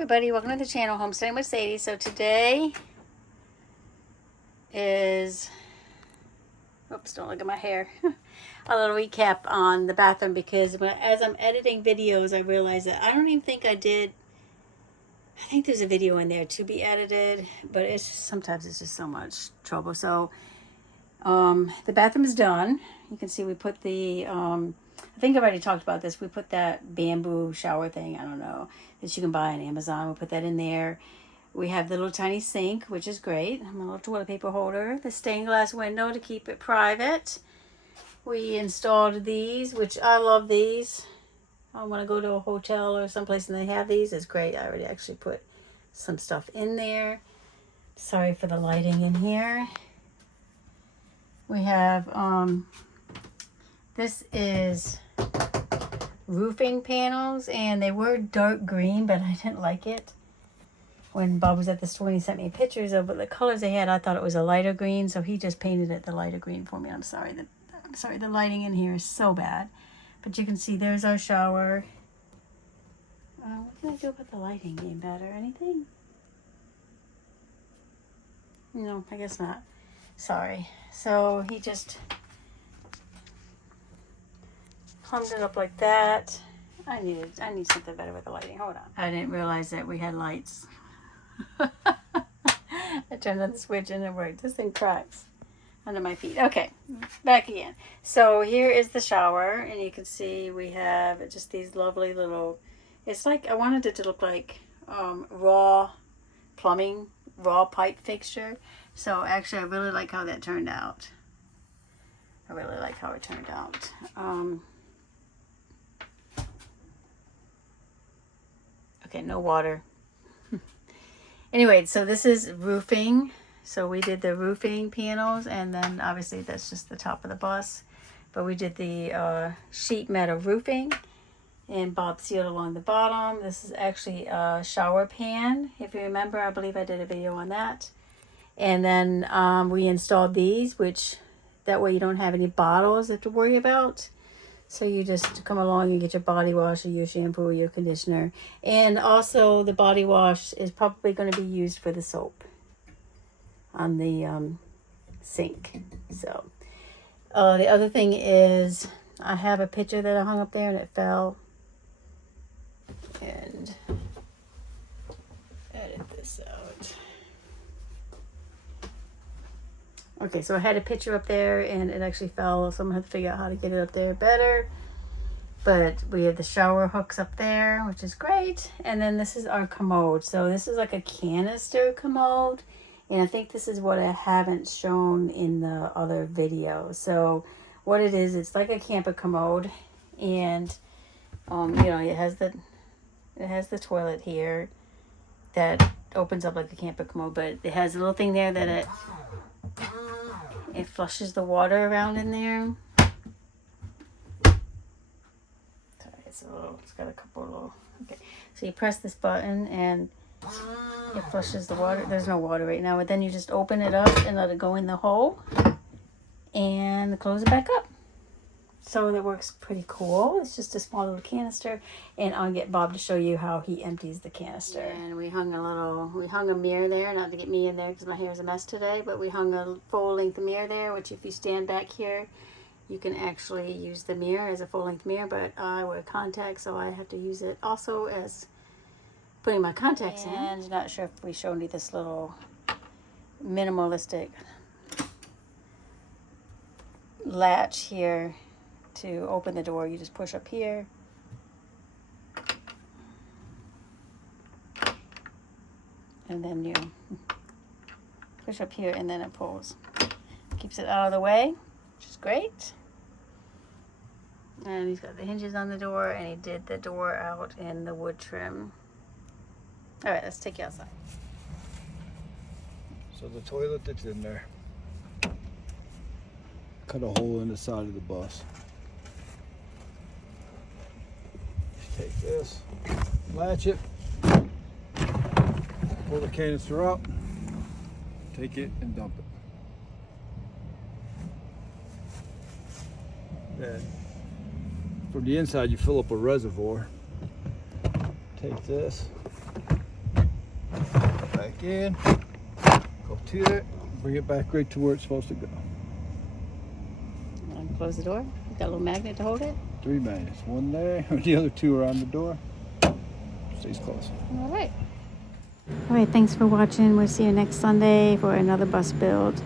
everybody, welcome to the channel, Homesteading with Sadie. So today is, oops, don't look at my hair, a little recap on the bathroom, because as I'm editing videos, I realized that I don't even think I think there's a video in there to be edited, but sometimes it's just so much trouble. So the bathroom is done. You can see we put the, I think I've already talked about this. We put that bamboo shower thing, I don't know, that you can buy on Amazon. We'll put that in there. We have the little tiny sink, which is great. A little toilet paper holder. The stained glass window to keep it private. We installed these, which I love these. I want to go to a hotel or someplace and they have these. It's great. I already actually put some stuff in there. Sorry for the lighting in here. We have, this is roofing panels, and they were dark green, but I didn't like it. When Bob was at the store, he sent me pictures of the colors they had. I thought it was a lighter green, so he just painted it the lighter green for me. I'm sorry, the lighting in here is so bad. But you can see there's our shower. What can I do about the lighting getting better? Anything? No, I guess not. Sorry. So he just plumbed it up like that. I need something better with the lighting. Hold on. I didn't realize that we had lights. I turned on the switch and it worked. This thing cracks under my feet. Okay, back again. So here is the shower, and you can see we have just these lovely little, it's like, I wanted it to look like raw plumbing, raw pipe fixture. So actually I really like how that turned out. I really like how it turned out. Okay, no water. Anyway, so this is roofing. So we did the roofing panels, and then obviously that's just the top of the bus. But we did the sheet metal roofing, and Bob sealed along the bottom. This is actually a shower pan. If you remember, I believe I did a video on that. And then we installed these, which that way you don't have any bottles to worry about. So you just come along and get your body wash or your shampoo or your conditioner. And also the body wash is probably going to be used for the soap on the sink. So the other thing is I have a picture that I hung up there and it fell. And edit this out. Okay, so I had a picture up there and it actually fell, so I'm going to have to figure out how to get it up there better. But we have the shower hooks up there, which is great. And then this is our commode. So this is like a canister commode. And I think this is what I haven't shown in the other video. So what it is, it's like a camper commode. And, you know, it has the toilet here that opens up like a camper commode. But it has a little thing there that it flushes the water around in there. Sorry, it's got a couple of little, okay. So you press this button and it flushes the water. There's no water right now, but then you just open it up and let it go in the hole and close it back up. So that works pretty cool. It's just a small little canister, and I'll get Bob to show you how he empties the canister. And we hung a mirror there, not to get me in there because my hair is a mess today, but we hung a full-length mirror there, which if you stand back here, you can actually use the mirror as a full-length mirror, but I wear contacts, so I have to use it also as putting my contacts in. And not sure if we showed you this little minimalistic latch here. To open the door, you just push up here. And then you push up here and then it pulls. Keeps it out of the way, which is great. And he's got the hinges on the door, and he did the door out in the wood trim. All right, let's take you outside. So the toilet that's in there, cut a hole in the side of the bus. Take this, latch it, pull the canister up, take it and dump it. Then from the inside you fill up a reservoir. Take this, back in, go to it, bring it back right to where it's supposed to go. Close the door. Got a little magnet to hold it. 3 magnets, one there, the other 2 are on the door. Stays closed. All right. All right, thanks for watching. We'll see you next Sunday for another bus build.